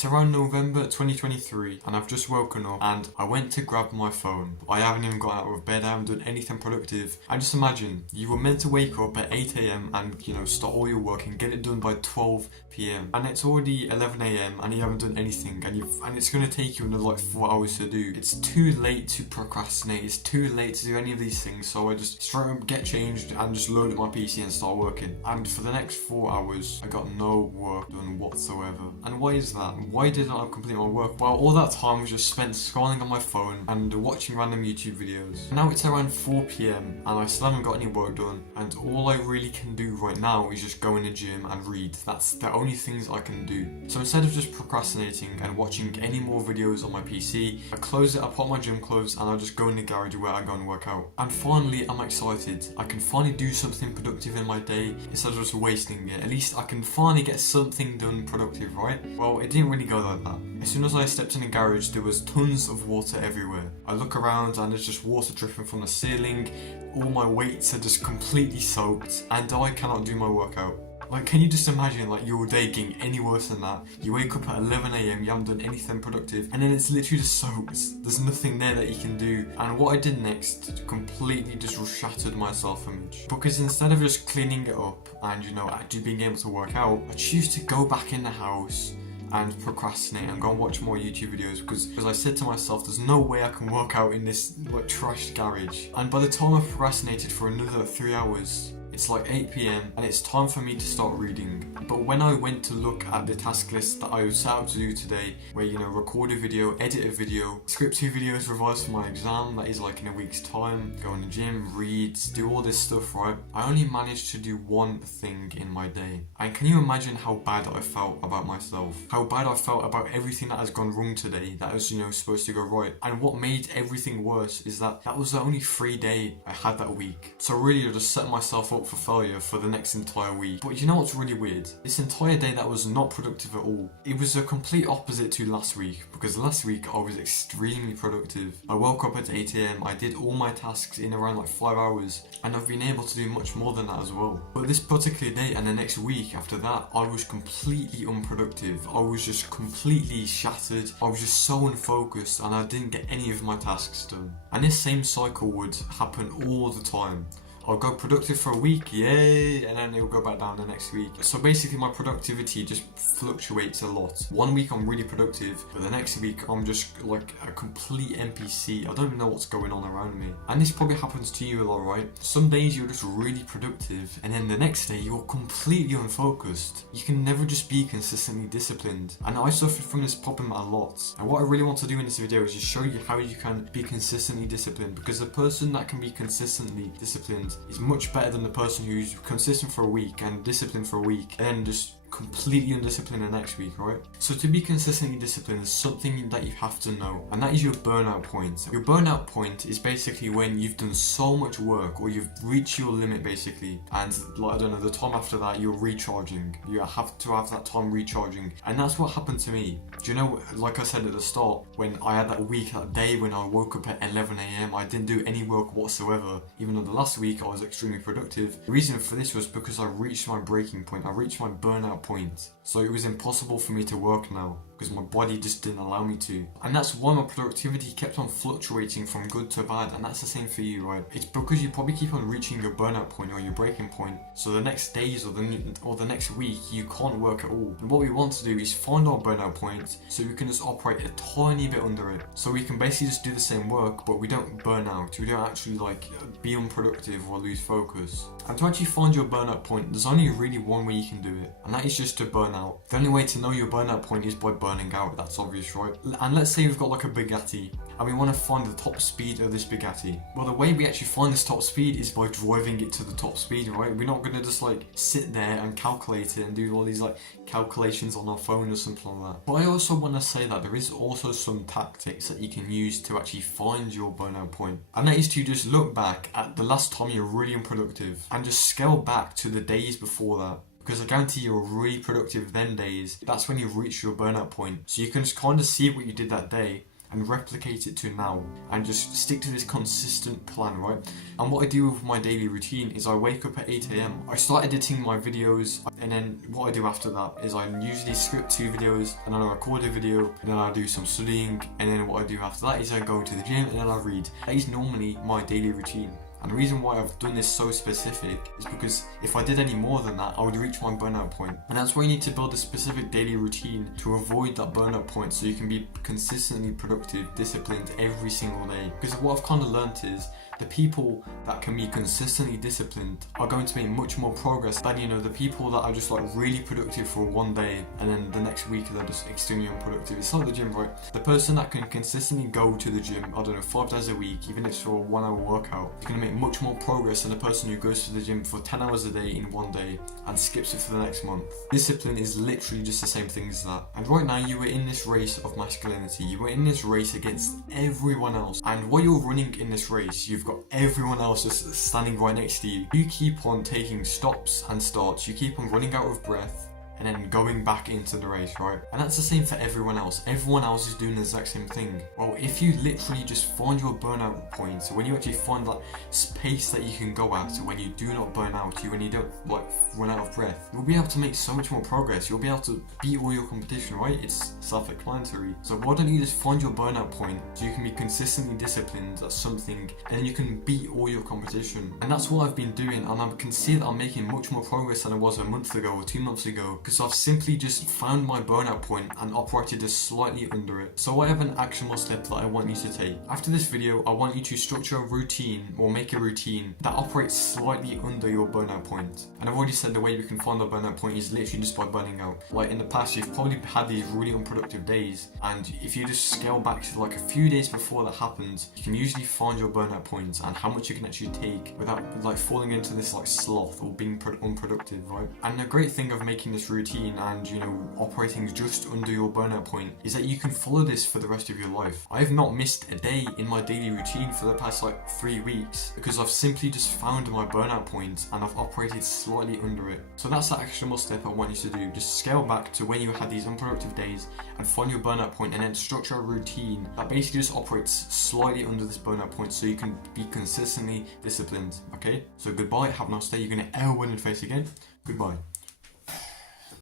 It's around November 2023 and I've just woken up and I went to grab my phone. I haven't even got out of bed, I haven't done anything productive. And just imagine, you were meant to wake up at 8 AM and start all your work and get it done by 12 PM. And it's already 11 AM and you haven't done anything and it's going to take you another like 4 hours to do. It's too late to procrastinate, it's too late to do any of these things, so I just straight up get changed and just load up my PC and start working. And for the next 4 hours I got no work done whatsoever. And why is that? Why did I not complete my work? Well, all that time was just spent scrolling on my phone and watching random YouTube videos. Now it's around 4 PM and I still haven't got any work done, and all I really can do right now is just go in the gym and read. That's the only things I can do. So instead of just procrastinating and watching any more videos on my PC, I close it, I put on my gym clothes and I just go in the garage where I go and work out. And finally I'm excited. I can finally do something productive in my day instead of just wasting it. At least I can finally get something done productive, right? Well, it didn't really go like that. As soon as I stepped in the garage, there was tons of water everywhere. I look around and there's just water dripping from the ceiling. All my weights are just completely soaked and I cannot do my workout. Like, can you just imagine like your day getting any worse than that? You wake up at 11 AM, you haven't done anything productive, and then it's literally just soaked. There's nothing there that you can do. And what I did next completely just shattered my self-image. Because instead of just cleaning it up and actually being able to work out, I choose to go back in the house and procrastinate and go and watch more YouTube videos because I said to myself, there's no way I can work out in this like trashed garage. And by the time I procrastinated for another 3 hours, it's like 8 PM and it's time for me to start reading. But when I went to look at the task list that I was set out to do today, where record a video, edit a video, script 2 videos, revise for my exam, that is like in a week's time, go in the gym, read, do all this stuff, right? I only managed to do one thing in my day. And can you imagine how bad I felt about myself? How bad I felt about everything that has gone wrong today, that was supposed to go right. And what made everything worse is that was the only free day I had that week. So really I just set myself up for failure for the next entire week. But you know what's really weird? This entire day that was not productive at all. It was a complete opposite to last week, because last week I was extremely productive. I woke up at 8 AM, I did all my tasks in around like 5 hours, and I've been able to do much more than that as well. But this particular day and the next week after that, I was completely unproductive. I was just completely shattered. I was just so unfocused and I didn't get any of my tasks done. And this same cycle would happen all the time. I'll go productive for a week, yay, and then it'll go back down the next week. So basically my productivity just fluctuates a lot. One week I'm really productive, but the next week I'm just like a complete NPC. I don't even know what's going on around me. And this probably happens to you a lot, right? Some days you're just really productive, and then the next day you're completely unfocused. You can never just be consistently disciplined. And I suffered from this problem a lot. And what I really want to do in this video is just show you how you can be consistently disciplined, because the person that can be consistently disciplined is much better than the person who's consistent for a week and disciplined for a week and then just completely undisciplined the next week, right? So to be consistently disciplined is something that you have to know, and that is your burnout point. Your burnout point is basically when you've done so much work or you've reached your limit basically, and like, I don't know, the time after that you're recharging. You have to have that time recharging, and that's what happened to me. Do you know, like I said at the start, when I had that week, that day when I woke up at 11 AM, I didn't do any work whatsoever, even though the last week I was extremely productive. The reason for this was because I reached my breaking point, I reached my burnout point. So it was impossible for me to work now because my body just didn't allow me to. And that's why my productivity kept on fluctuating from good to bad, and that's the same for you, right? It's because you probably keep on reaching your burnout point or your breaking point, so the next days or the next week you can't work at all. And what we want to do is find our burnout point so we can just operate a tiny bit under it. So we can basically just do the same work, but we don't burn out. We don't actually like be unproductive or lose focus. And to actually find your burnout point, there's only really one way you can do it, and that is just to burn out. The only way to know your burnout point is by burning out. That's obvious, right? And let's say we've got like a Bugatti and we want to find the top speed of this Bugatti. Well, the way we actually find this top speed is by driving it to the top speed, right? We're not going to just like sit there and calculate it and do all these like calculations on our phone or something like that. But I also want to say that there is also some tactics that you can use to actually find your burnout point, and that is to just look back at the last time you're really unproductive and just scale back to the days before that. Because I guarantee you're really productive them days. That's when you've reached your burnout point. So you can just kind of see what you did that day and replicate it to now, and just stick to this consistent plan, right? And what I do with my daily routine is I wake up at 8 a.m. I start editing my videos, and then what I do after that is I usually script 2 videos, and then I record a video, and then I do some studying, and then what I do after that is I go to the gym and then I read. That is normally my daily routine. And the reason why I've done this so specific is because if I did any more than that, I would reach my burnout point. And that's why you need to build a specific daily routine to avoid that burnout point, so you can be consistently productive, disciplined every single day. Because what I've kind of learnt is the people that can be consistently disciplined are going to make much more progress than, you know, the people that are just like really productive for one day and then the next week they're just extremely unproductive. It's like the gym, right? The person that can consistently go to the gym, I don't know, 5 days a week, even if it's for a 1 hour workout, is going to make much more progress than the person who goes to the gym for 10 hours a day in one day and skips it for the next month. Discipline is literally just the same thing as that. And right now you are in this race of masculinity. You are in this race against everyone else. And while you're running in this race, you've got everyone else just standing right next to you. You keep on taking stops and starts. You keep on running out of breath and then going back into the race, right? And that's the same for everyone else. Everyone else is doing the exact same thing. Well, if you literally just find your burnout point, so when you actually find that space that you can go at, when you do not burn out, when you don't like run out of breath, you'll be able to make so much more progress. You'll be able to beat all your competition, right? It's self-explanatory. So why don't you just find your burnout point so you can be consistently disciplined at something and then you can beat all your competition. And that's what I've been doing, and I can see that I'm making much more progress than I was a month ago or 2 months ago. So I've simply just found my burnout point and operated just slightly under it. So I have an actionable step that I want you to take. After this video, I want you to structure a routine or make a routine that operates slightly under your burnout point. And I've already said the way you can find the burnout point is literally just by burning out. Like in the past, you've probably had these really unproductive days, and if you just scale back to like a few days before that happens, you can usually find your burnout point and how much you can actually take without like falling into this like sloth or being unproductive, right? And the great thing of making this routine and, you know, operating just under your burnout point is that you can follow this for the rest of your life. I have not missed a day in my daily routine for the past like 3 weeks because I've simply just found my burnout point and I've operated slightly under it. So that's the actionable step I want you to do. Just scale back to when you had these unproductive days and find your burnout point, and then structure a routine that basically just operates slightly under this burnout point so you can be consistently disciplined. Okay, so goodbye, have a nice day. You're gonna L win and face again. Goodbye.